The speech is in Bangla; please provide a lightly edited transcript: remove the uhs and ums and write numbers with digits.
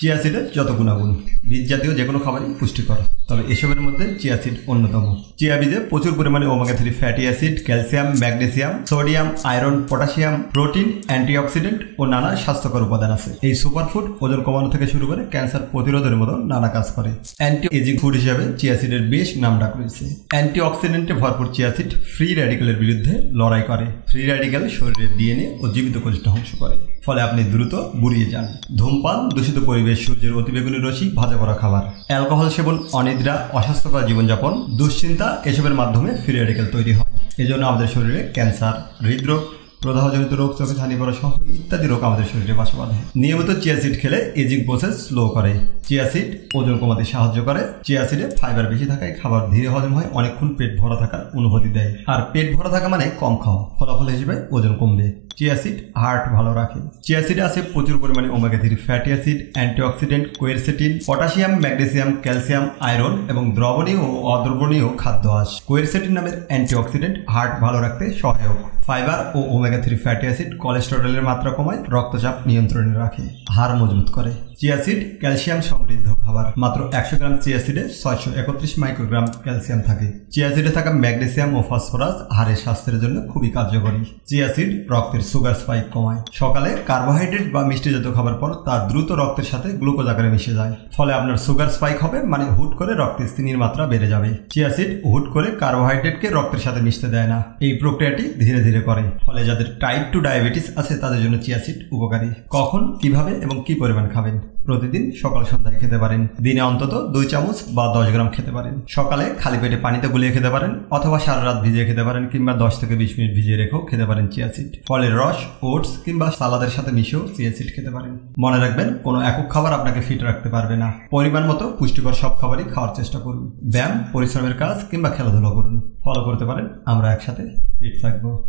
চিয়া সিডের যত গুণাগুণ, বীজ জাতীয় যে কোনো খাবারই পুষ্টিকর, তবে এসবের মধ্যে চিয়া সিড অন্যতম। চিয়া বীজে প্রচুর পরিমাণে omega 3 fatty acid, calcium, magnesium, sodium, iron, potassium, protein, antioxidant ও নানা স্বাস্থ্যকর উপাদান আছে। এই সুপারফুড ওজন কমানো থেকে শুরু করে ক্যান্সার প্রতিরোধের মতো নানা কাজ করে। অ্যান্টি এজিং ফুড হিসাবে চিয়া সিডের বেশ নামডাক রয়েছে। অ্যান্টিঅক্সিডেন্টে ভরপুর চিয়া সিড ফ্রি র্যাডিক্যালের বিরুদ্ধে লড়াই করে। ফ্রি র্যাডিক্যাল শরীরের ডিএনএ ও জীবিত কোষ ধ্বংস করে, ফলে আপনি দ্রুত বুড়িয়ে যান। ধূমপান, দূষিত পরিবেশ, সূর্যের অতিবেগুনি রশ্মি, ভাজা করা খাবার, অ্যালকোহল সেবন, অনিদ্রা, অস্বাস্থ্যকর জীবনযাপন, দুশ্চিন্তা এসবের মাধ্যমে ফ্রি র্যাডিক্যাল তৈরি হয়। এজন্য আমাদের শরীরে ক্যান্সার, হৃদরোগ, প্রদাহজনিত রোগ, চোখে ছানি পড়া সহ ইত্যাদি রোগ আমাদের শরীরে বাসা বাঁধে। নিয়মিত চিয়া সিড খেলে এজিং প্রসেস স্লো করে। চিয়া সিড ওজন কমাতে সাহায্য করে। চিয়া সিডে ফাইবার বেশি থাকায় খাবার ধীরে হজম হয়, অনেকক্ষণ পেট ভরা থাকার অনুভূতি দেয়। আর পেট ভরা থাকা মানে কম খাওয়া, ফলাফল হিসেবে ওজন কমবে। চিয়া সিড হার্ট ভালো রাখে। চিয়া সিডে আছে প্রচুর পরিমাণে omega 3 fatty acid, antioxidant, quercetin, potassium, magnesium, calcium, iron এবং দ্রবণীয় ও অদ্রবণীয় খাদ্য আঁশ। কোয়েরসেটিন নামের অ্যান্টিঅক্সিডেন্ট হার্ট ভালো রাখতে সহায়ক। ফাইবার ও ওমেগা 3 ফ্যাটি অ্যাসিড কোলেস্টেরলের মাত্রা কমায়, রক্তচাপ নিয়ন্ত্রণে রাখে, হাড় মজবুত করে। চিয়া সিড ক্যালসিয়াম সমৃদ্ধ খাবার। মাত্র 100 গ্রাম চিয়া সিডে 631 মাইক্রোগ্রাম ক্যালসিয়াম থাকে। চিয়া সিডে থাকা ম্যাগনেসিয়াম ও ফসফরাস হাড়ের স্বাস্থ্যের জন্য খুবই কার্যকরী। চিয়া সিড রক্তের সুগার স্পাইক কমায়। সকালে কার্বোহাইড্রেট বা মিষ্টি জাতীয় খাবার পর তা দ্রুত রক্তের সাথে গ্লুকোজ আকারে মিশে যায়, ফলে আপনার সুগার স্পাইক হবে, মানে হুট করে রক্তে চিনির মাত্রা বেড়ে যাবে। চিয়া সিড হুট করে কার্বোহাইড্রেটকে রক্তের সাথে মিশতে দেয় না, এই প্রক্রিয়াটি ধীরে ধীরে করে, ফলে যাদের টাইপ 2 ডায়াবেটিস আছে তাদের জন্য চিয়া সিড উপকারী। কখন, কিভাবে এবং কি পরিমাণ খাবেন? প্রতিদিন সকাল সন্ধ্যায় খেতে পারেন। দিনে অন্তত 2 চামচ বা 10 গ্রাম খেতে পারেন। সকালে খালি পেটে পানিতে গুলিয়ে খেতে পারেন, অথবা সারা রাত ভিজিয়ে খেতে পারেন, কিংবা 10 থেকে 20 মিনিট ভিজিয়ে রেখেও খেতে পারেন চিয়া সিড। ফলের রস, ওটস কিংবা সালাদের সাথে মিশিয়েও চিয়া সিড খেতে পারেন। মনে রাখবেন, কোনো একক খাবার আপনাকে ফিট রাখতে পারবে না। পরিমাণ মতো পুষ্টিকর সব খাবারই খাওয়ার চেষ্টা করুন। ব্যায়াম, পরিশ্রমের কাজ কিংবা খেলাধুলা করুন। ফলো করতে পারেন। আমরা একসাথে ফিট থাকবো।